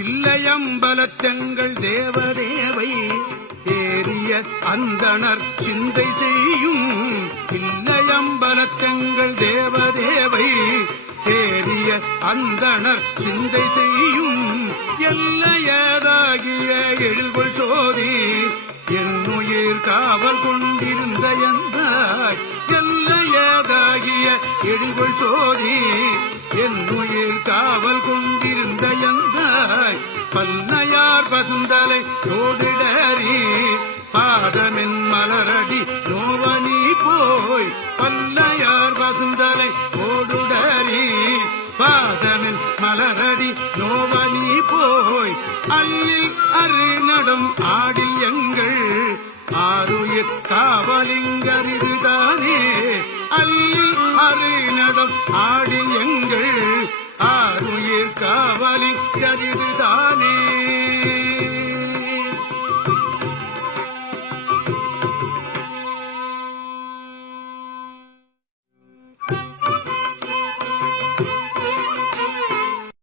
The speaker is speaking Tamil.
இல்லையம்பலத்தங்கள் தேவதேவை ஏறிய அந்தணர் சிந்தை செய்யும். இல்லையம்பலத்தங்கள் தேவதேவை ஏறிய அந்தணர் சிந்தை செய்யும். எல்லையதாகிய எழில்கொள் சோதி என்னுயிர் காவல் கொண்டிருந்த எந்தாய். எல்லையதாகிய எழில்கொள் சோதி என்னுயிர் காவல் கொண்டிருந்த எந்தாய். பல்லையார் பசுந்தலை தோடிடறி பாதமென் மலரடி நோவனி போய். பல்லையார் பசுந்தலை தோடுடறி பாதமென் மலரடி நோவனி போய். அல்லில் அருநடம் ஆடில் எங்கள் ஆருயிர் காவலிங்கரிதுதானே. அல்லில் அருநடம் ஆடில் எங்கள் ஆருயிர் காவலிங்கரிதுதானே.